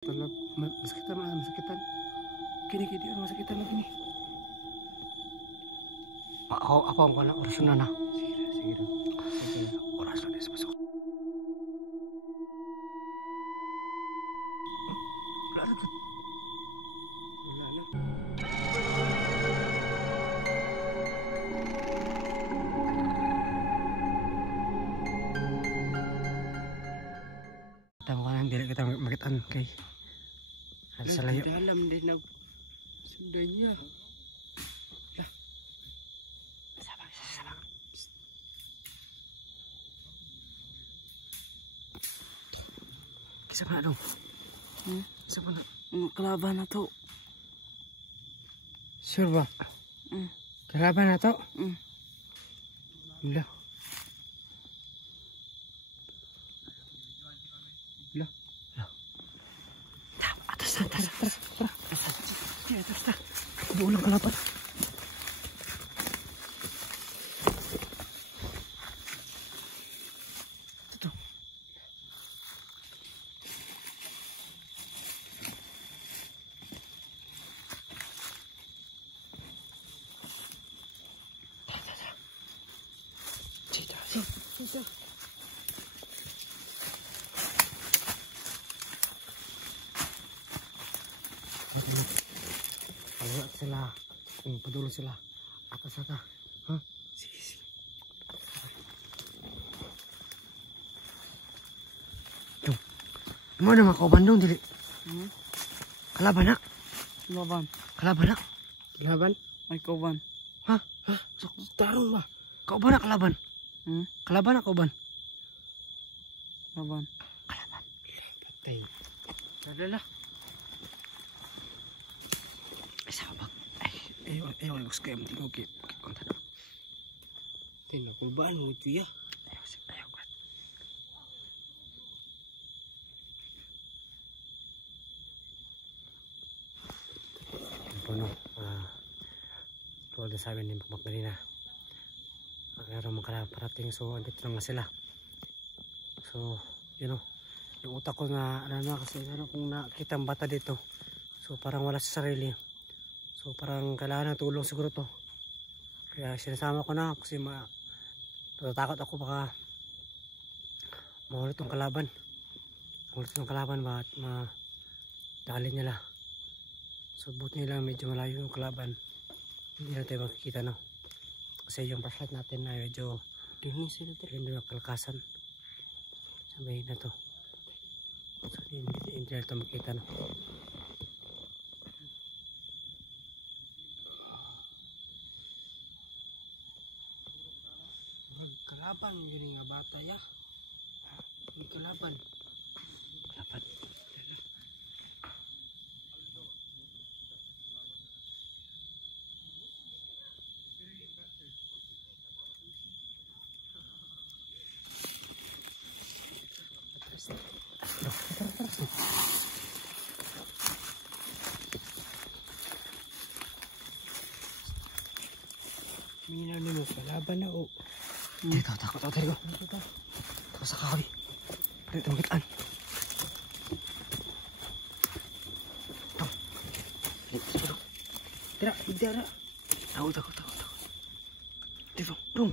Talab, masakitan man, masakitan. Kini masakitan lagi ni. Ako ang wala oras na na. Sige. Oras na sa pasok. Wala na. Tama ka na, hindi kita makitaan kay sa layo. Dalam din na sundan niya. Sabang. Kisa pa na dong? Kisa pa na? Kalaban na to. Sure ba? Kalaban na to? Wala. Atas na. Buulang kalaban. Ito. Cita. Palayak sila, padulong sila. Atas. Ha? Sige. Ito. Ano naman ka bandong dili? Kalaban na? Kalaban? Ay kauban. Ha? Tarong ba? Kauban na kalaban? Kalaban na kauban? Kalaban. Patay. Sadala. Sabak. Ayaw gusto kayo matingog kay konta na. Tinakulbaan mo ito ya. Ayaw ko. Ano tulad sa amin ni Magdalena. Meron makarating, so andito na nga sila. So yung utak ko nga kasi meron kong nakita ang bata dito, so parang wala sa sarili. So parang kailangan ng tulong siguro to. Kaya sinasama ko na kasi natatakot ako baka mahulit yung kalaban. Ba at madali nila. So buti nila medyo malayo yung kalaban. Hindi na tayo makikita no. Kasi yung flashlight natin na medyo hindi makalakasan. Sabihin na to. So hindi na ito makita no. Kalaban yun nga bata ya. Kalaban. Mina ni mo kalaban na o. Dito, takot ako tayo. Takot sa kakabi. Dito, makitaan. Tira. Takot. Dito, Rum.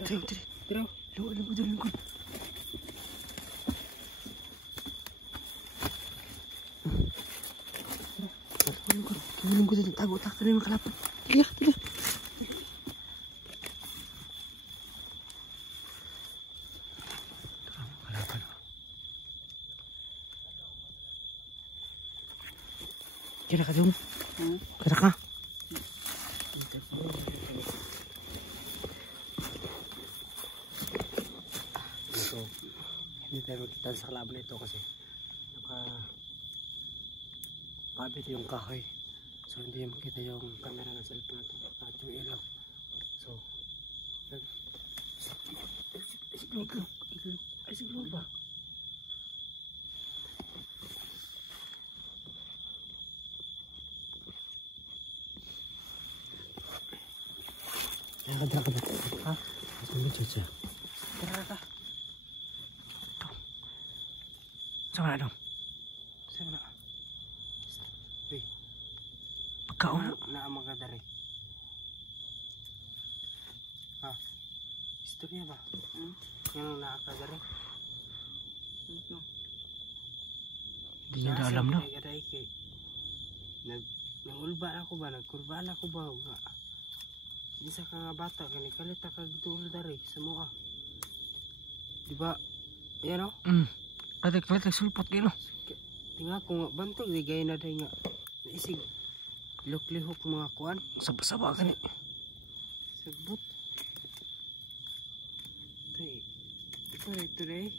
Tira. Lungkod. Lungkod dito. Takot na yung kalaban. Tira. Kira ka dong? Kira ka? So, hindi tayo magkita sa kalaban nito kasi nakabit yung kahoy. So, hindi makita yung camera ng cellphone natin at yung ilaw. So, ay siglo ba? Dra ka. Ha? Sambil cuci. Dra ka. Tuh. Coba dong. Saya Kaon. Na mga dari. Ha? Istorya ba? Yan na ka dari. Hindi niya na alam no. Nangulba ako ba? Nagkurbaan ako ba? Isa ka nga bata, kanikalit ka gituol dari sa mua. Diba? Yan o? Kalit sulpot gino. Tinga ko nga bantog, di gaya na day nga. Isig, lihok-lihok mga kuan. Saba ka ni. Sagbot. Ito rin.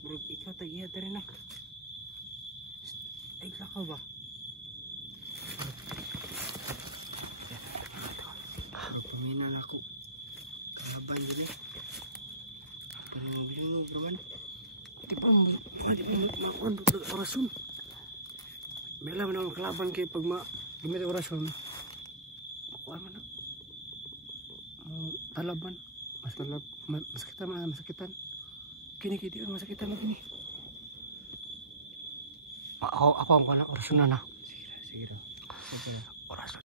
Bro, ikaw tagiya ta rin na. Ay, lakaw ba? Bro, puminan ako. Kalaban yun eh. Pinangbiling mo, bro man. Di ba, mga orasyon. May alam na ang kalaban kayo pag gamit ang orasyon. Makuha man na. Talaban. Masakitan. Kini masakitan na kini. Ako ang wala orasyon na na. Sige. Orasyon.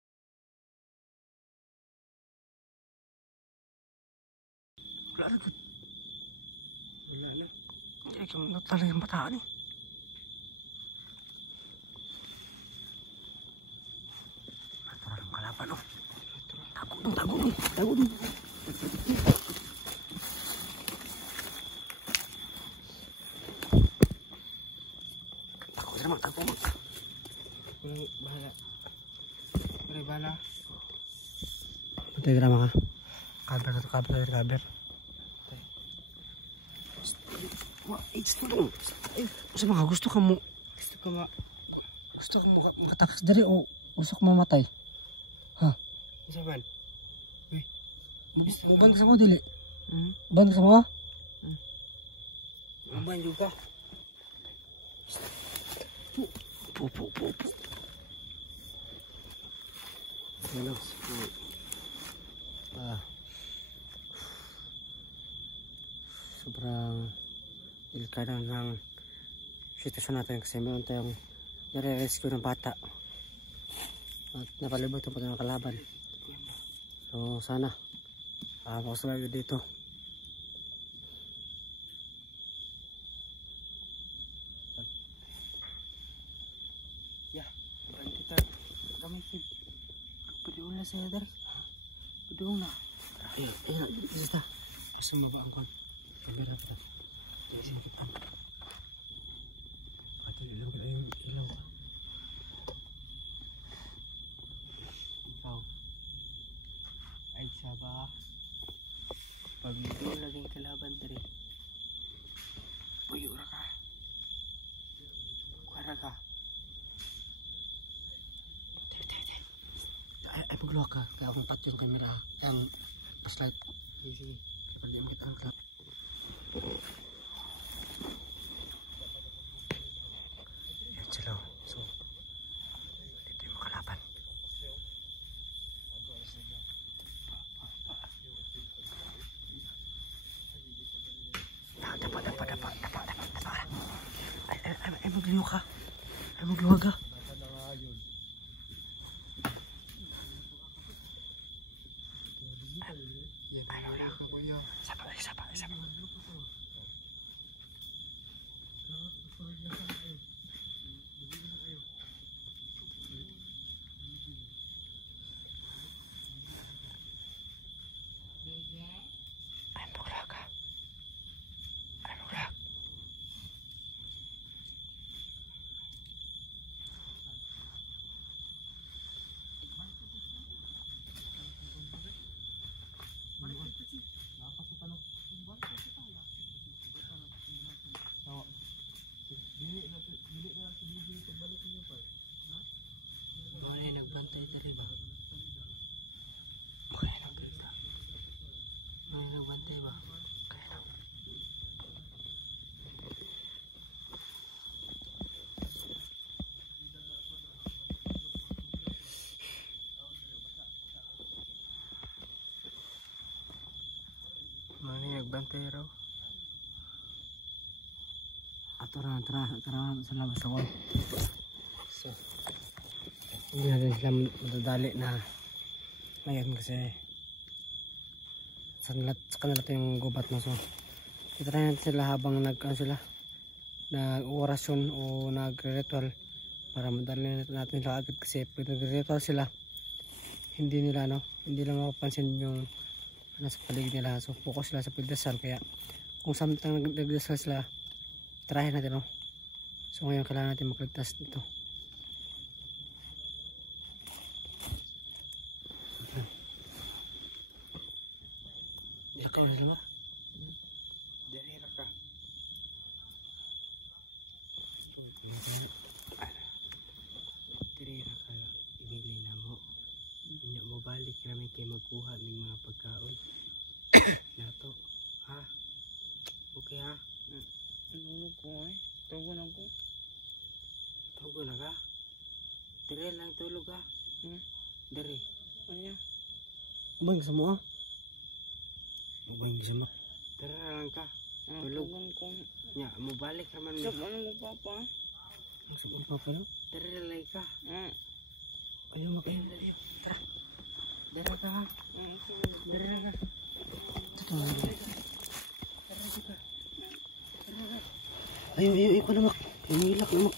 Wala na. Hindi ka talagang bataan eh. Natural ang kalaban oh. Tago dun. Tago mo. Bahala. Pantay drama ka. Kaber. It's tulong. Kasi gusto ka mo makatakas dari o gusto ka mamatay. Ha? Isa man? Ban ka sa mo dili? Ban ka sa mo? Ban juga. Po. Hello. Sobrang delikado ng sitwasyon natin kasi meron tayong nare-rescue ng bata at napalibot ang pagkakang kalaban. So sana makasurvive dito. Kita kami sih peduli saya dari peduli na. Bisa langsung bawa angkon kamera kita. Sini kita. Pati ilaw kita yung ilaw. Ikaw ay saba pag video laging kalaban dari puyura ka kuara ka. Ay pagluwa ka kaya akong pat yung kamera yung flashlight. Sige. Pag di mo kita ang klap. Yan sila. So dito yung makalaban. Dapa. Ay magliw ka. Ay magluwag ka. Sapa. Ay magluwag ka. Ay nagbantay dari ba? Okay, nagkita. Ay nagbantay ba? Kaya na. Ay nagbantay raw. Tara sa labas ako. So, hindi natin sila madadali na ngayon kasi sa kanila ito yung gubat na. So, itry natin sila habang nag-orasyon o nagre-ritual para madali natin sila agad kasi pag nagre-ritual sila hindi nila lang mapapansin yung sa paligid nila. So, focus sila sa pagdasal kaya kung samtang nagdasal sila, try natin So, ngayon kailangan natin magligtas dito. Darira ka. Darira ka. Ibili na mo. Inya mo balik kami kay magkuha ng mga pagkaon. Nato. Ha? Okay ha? Tulog ko Tugon ako. Tugo na ka? Dire lang tulog ka? Dire. Ano? Bang sa mo Mabang sa mo. Dire lang ka. Tulog. Tugon ko. Nya, mo balik naman. Sab, ano ko papa? Ang sabon pa pa Dire lang ka. Ayaw makain na rin. Tara. Dire ka ha? Dire ka. Ayaw, ikaw namak. Umilak namak.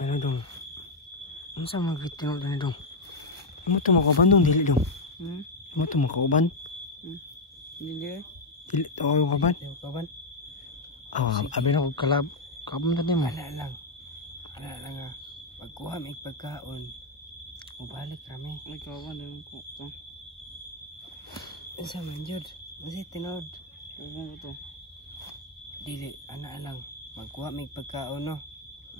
Ano dong? Ano sa mga tinod na dong? Imo to makauban dong, dili dong. Imo to makauban? Hindi. Dili to yung kaban? Ayaw ka ba? Abi na ko kalab. Kabam na mo. Ala lang ha. Pagkuha may pagkaon. Mo balik kami. Ay, kawan din ko. Ito. Sa man jud. Kasi tinod. Tugon ko to. Dili, ana lang. Magkuha may pagkaon no.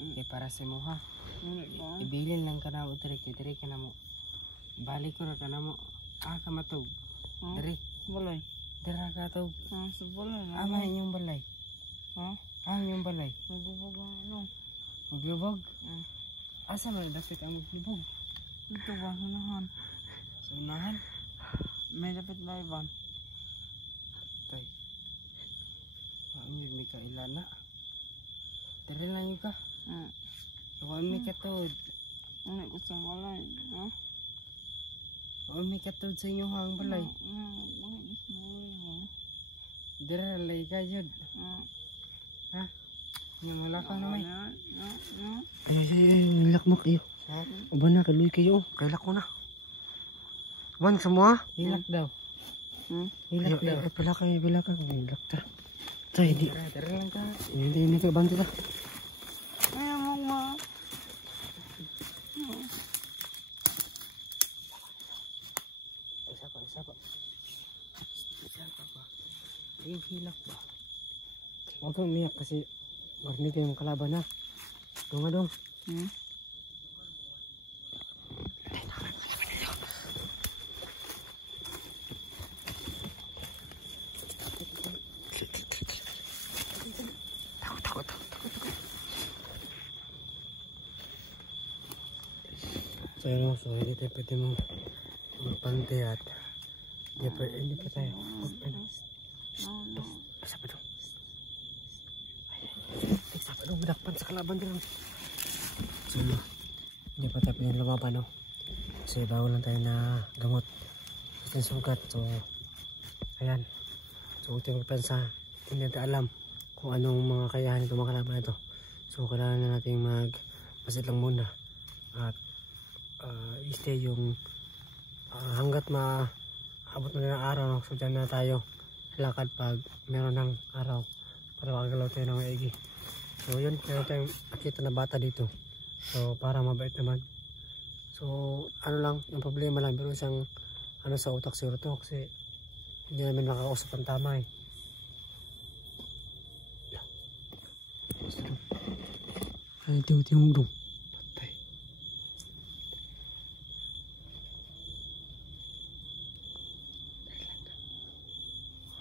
Kaya para sa mo ha. Ano ba? Ibilin lang ka na mo diri ka na mo. Balik ko na ka na mo. Ka matog. Diri. Balay. Dira ka tog. Sa balay. Ama inyong balay. Ha? Inyong balay. Magbubog ano? Maglubog. Asa man dapat ang maglubog? Ito ba? Sanahan. Sa unahan. May dapat ba iban? Tay. May kailana. Diri lang yun ka. Huwag may katod. Ano ko sa balay? Ha? Huwag may katod sa inyong hang balay. Bakit mas balay mo? Diri lay ka yun. Ha? Yung wala ka naman. Ay, nilakmak kayo. Ha? Uban na, kaluy kayo. Kailak ko na. Uban sa mo ha? Hilak daw. Hilak daw. Pila ka. Hilak ta. Tay, di. Diri lang ka. Hindi ka bantu ta. Ay, among ma. Isa pa. Isa pa ba? Yung hilak ba? Huwag kang umiyak kasi marinig kayong kalaban ha. Dong nga dong. Takot. So hindi tayo pwede mong magpante at hindi pa tayo. Sapa dong. Sapa dong, madakpan sa kalaban din. So, hindi pa tayo pwede lumaban, no? Kasi bago lang tayo na gamot. Kasi sugat. So, ayan. So, huwag tayo magpansa. Hindi natin alam kung anong mga kayahan itong mga kalaban na ito. So, kailangan na natin masit lang muna. At i-stay yung hanggat maabot na ng araw. No? So, dyan na tayo lakad pag meron ng araw para makagalaw tayo ng maigi. So, yun. Meron tayong nakita na bata dito. So, para mabait naman. So, ano lang, yung problema lang, meron siyang sa utak siguro to kasi hindi namin makakausap ang tama eh. Ay, tiyo-tiyong dong. Patay.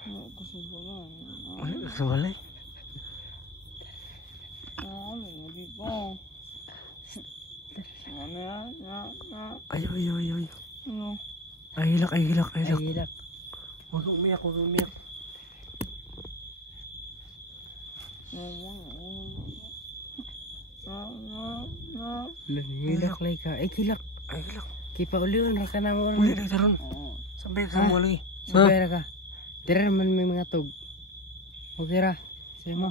Ano ko sa balay? Ano sa balay? Ay. Ano? Ay, hilak. Ay, hilak. Huwag kang umiyak, huwag kang umiyak. Hilak lagi ka. Ay, hilak. Ay, hilak. Kipa uliwan ra ka na mo. Uli na taron. Sabi ka mo lagi. Subay ra ka. Dira man may mga tug. Okay ra. Say mo.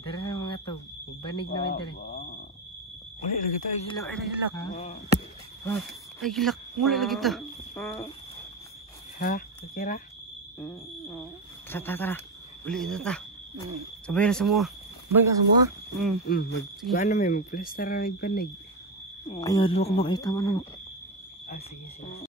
Dira na mga tug. Banig naman dira. Uli na kita. Ay, hilak. Ay, hilak. Ha? Ay, hilak. Uli na kita. Ha? Okay ra? Tara. Uli na ta. Sabay na semua. Sabay ka semua. Ano may mag-plaster ra banig. Ay, ano ko makita mo na. Ah, sige.